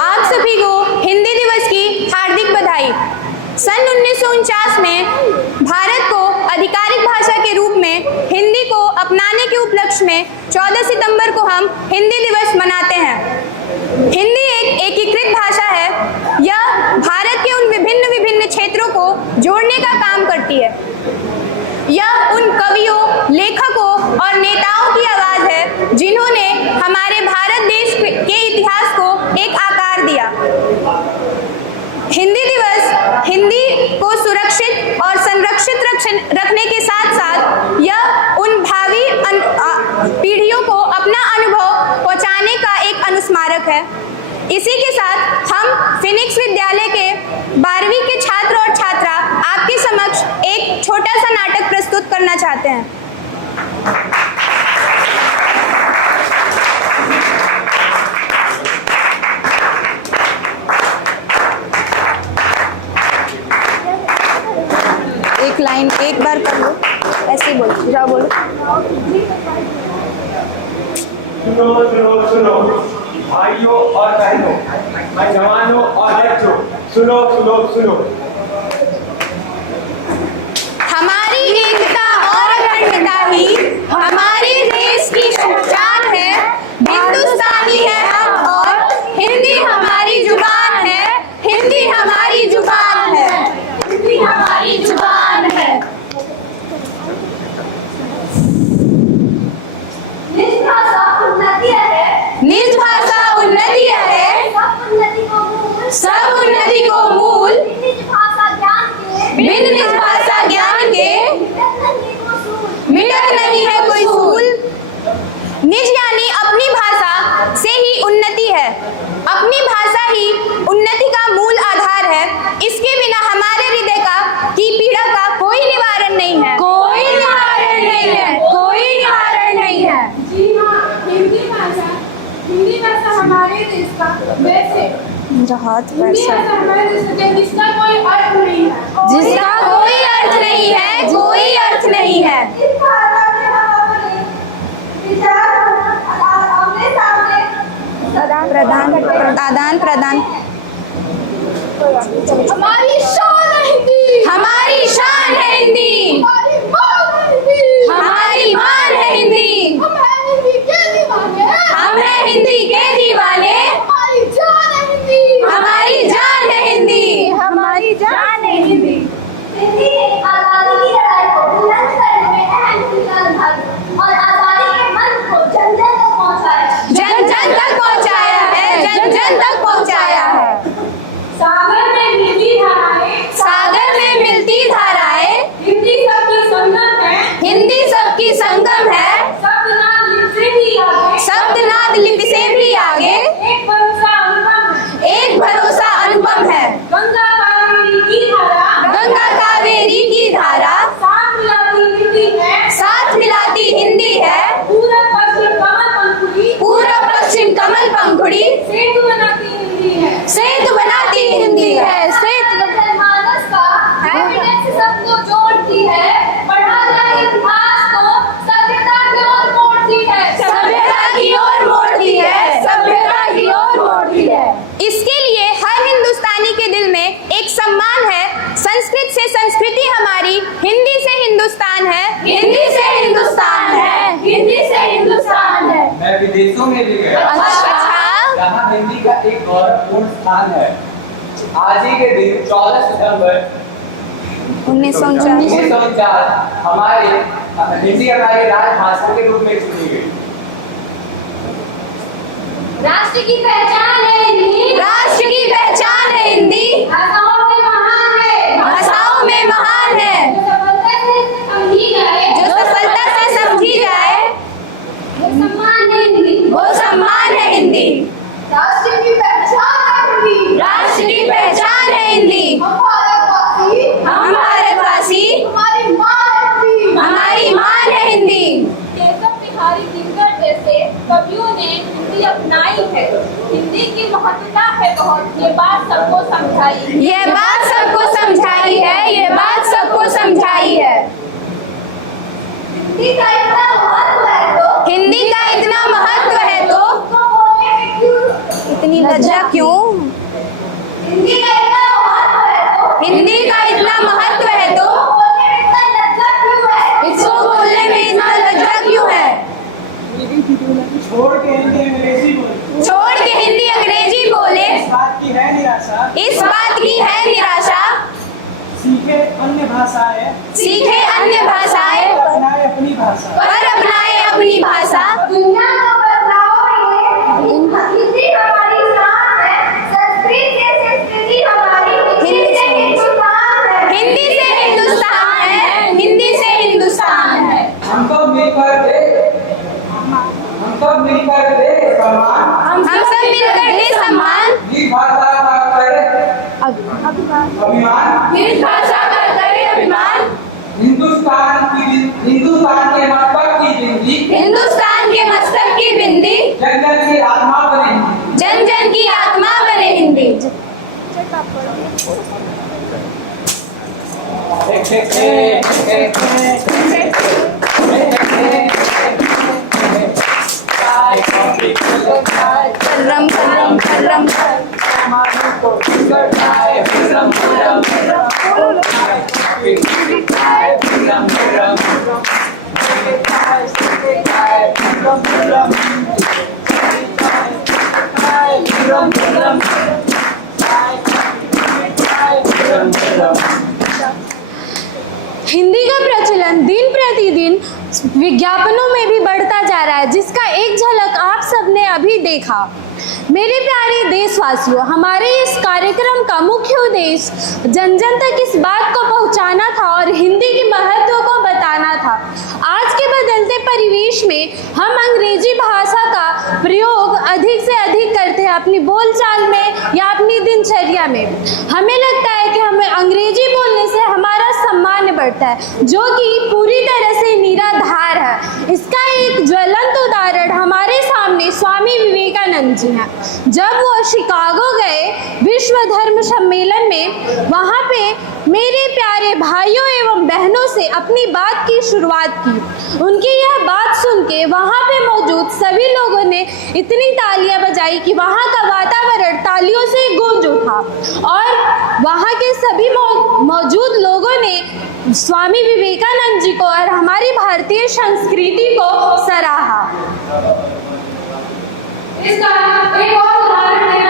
आप सभी को हिंदी दिवस की हार्दिक बधाई। सन 1949 में भारत को आधिकारिक भाषा के रूप में हिंदी को अपनाने के उपलक्ष्य में 14 सितंबर को हम हिंदी दिवस मनाते हैं। हिंदी एक एकीकृत भाषा है। यह भारत के उन विभिन्न क्षेत्रों को जोड़ने का काम करती है। यह उन कवियों, लेखकों और नेताओं की आवाज है जिन्होंने हमारे भारत देश के इतिहास को एक आकार दिया। हिंदी दिवस हिंदी को सुरक्षित और संरक्षित रखने के साथ साथ यह उन भावी पीढ़ियों को अपना अनुभव पहुंचाने का एक अनुस्मारक है। इसी के साथ हम फिनिक्स विद्यालय के 12वीं के छात्र और छात्रा आपके समक्ष एक छोटा सा नाटक प्रस्तुत करना चाहते हैं। एक लाइन एक बार कर लो, ऐसे ही बोलो, जाओ बोलो। सुनो सुनो सुनो भाइयों और बहनों, जवानों और बच्चों, सुनो सुनो सुनो। हमारी एकता और अखंडता ही हमारे देश की पहचान है। हिंदुस्तानी है हम और हिंदी हमारी जुबान है। हिंदी हमारी जुबान है। हिंदी हमारी जुबान है। निज भाषा उन्नति है। सब उन्नति को मूल बिन निज भाषा ज्ञान के मिटत नहीं है कोई सूल। निज यानी अपनी भाषा से ही उन्नति है। अपनी भाषा ही उन्नति का मूल आधार है। इसके बिना हमारे हृदय की पीड़ा का कोई निवारण नहीं है। कोई निवारण नहीं है। कोई निवारण नहीं है। जी हाँ, हिंदी भाषा हमारे देश का वैसे हमारे देश का जिसका कोई अर्थ नहीं है। जिसका कोई अर्थ नहीं है। कोई अर्थ नहीं है। प्रदान हमारी शान है हिंदी। हमारी शान है हिंदी। हमारी मान है हिंदी। हम हैं हिंदी के दीवाने। हम हैं हिंदी के दीवाने। हमारी जान है हिंदी। हमारी जान है हिंदी। हमारी जान है हिंदी। हिंदी ने आजादी की लड़ाई को बुलंद करने में अहम भूमिका निभाई और आजादी के मंत्र को जन जन तक पहुंचाया। जन जन तक पहुंचाया है। जन जन तक पहुंचाया है। सागर में मिलती धाराएं। सागर में मिलती धाराएं। हिंदी सबकी संगम है। हिंदी सबकी संगम है। शब्दनाद लिपि से भी आगे। शब्दनाद लिपि से भी आगे। एक भरोसा अनुपम है। एक भरोसा अनुपम है। गंगा कावेरी की धारा। गंगा कावेरी की धारा साथ मिलाती हिंदी है। साथ मिलाती हिंदी है। पूरब पश्चिम कमल पंखुड़ी। पूरब पश्चिम कमल पंखुड़ी सेतु बनाती हिंदी है। सेतु बनाती हिंदी है। जनमानस का एविडेंस सबको जोड़ती है। पढ़ा जाए इतिहास को सभ्यता की ओर मोड़ती है। सभ्यता की ओर मोड़ती है। सभ्यता की ओर मोड़ती है। इसके लिए हर हिंदुस्तानी के दिल में एक सम्मान है। संस्कृत से संस्कृति हमारी, हिंदी से हिंदुस्तान है। हिंदी से हिंदुस्तान है। हिंदी से हिंदुस्तान है। मैं विदेशों में भी गया, अच्छा। जहाँ हिंदी का एक गौरवपूर्ण स्थान है। आज ही के दिन 14 सितंबर 1949 हमारे हिंदी हमारे राजभाषा के रूप में चुनी गई। राष्ट्र की पहचान है हिंदी। राष्ट्र की पहचान है हिंदी। भाषाओं में महान है। भाषाओं में महान है। जो सफलता से समझी जाए। जो सफलता से समझी जाए वो सम्मान है हिंदी। वो सम्मान है हिंदी। राष्ट्र की पहचान है हिंदी। राष्ट्र की पहचान है हिंदी। हम भारतवासी। हम भारतवासी हमारी माँ है हिंदी। हमारी मान है हिंदी। केशव बिहारी दिनकर जैसे कवियों ने हिंदी अपनाई है। हिंदी की महत्ता है बहुत, ये बात सबको समझाई। ये बात सबको समझाई है। ये बात सबको समझाई है। हिंदी का इतना महत्व है तो हिंदी का इतना महत्व है तो उसको बोलने में क्यों इतनी लज्जा क्यों? हिंदी का इतना महत्व है तो हिंदी का इतना महत्व है तो बोलने में इतना लज्जा क्यों है? इसको बोलने में इतना लज्जा क्यों है? छोड़ के हिंदी अंग्रेजी बोले, छोड़ के हिंदी अंग्रेजी बोले, इस बात की है निराशा, इस बात की है निराशा, सीखे अन्य भाषाएं, सीखे अन्य भाषाएं अपनाए अपनी भाषा। पर अपनाए अपनी भाषा। दुनिया को बदलाव में हिंदी हमारी शान है, संस्कृत से संस्कृति हमारी, हिंदी से हिंदुस्तान है, हिंदी से हिंदुस्तान है, हिंदी से हिंदुस्तान है। हम सब मिलकर देश सम्मान हम सब मिलकर देश सम्मान, की भाषा का करें अभिमान, इस भाषा का करें अभिमान, हिंदुस्तान के मस्तक की बिंदी, हिंदुस्तान के मस्तक की बिंदी, जन जन की आत्मा बने जन जन की आत्मा बने हिंदी। कर्रम कर्रम कर्रम हिंदी का प्रचलन दिन प्रतिदिन विज्ञापनों में भी बढ़ता जा रहा है, जिसका एक झलक आप सबने अभी देखा। मेरे प्यारे देशवासियों, हमारे इस कार्यक्रम का मुख्य उद्देश्य जन जन तक इस बात को पहुंचाना था और हिंदी के महत्व को बताना था। आज के बदलते परिवेश में हम अंग्रेजी भाषा का प्रयोग अधिक से अधिक करते हैं अपनी बोलचाल में या अपनी दिनचर्या में। हमें लगता है कि हमें अंग्रेजी बोलने से हमारा सम्मान बढ़ता है, जो कि पूरी तरह से निराधार है। इसका एक ज्वलंत उदाहरण हमारे सामने स्वामी विवेकानंद जी हैं। जब वो शिकागो गए विश्व धर्म सम्मेलन में, वहाँ पे मेरे प्यारे भाइयों एवं बहनों से अपनी बात की शुरुआत की। उनकी यह बात सुन के वहाँ पे मौजूद सभी लोगों ने इतनी तालियां बजाई कि वहाँ का वातावरण तालियों से गूंज उठा और वहाँ के सभी मौजूद लोगों ने स्वामी विवेकानंद जी को और हमारी भारतीय संस्कृति को सराहा। इसका एक और उदाहरण है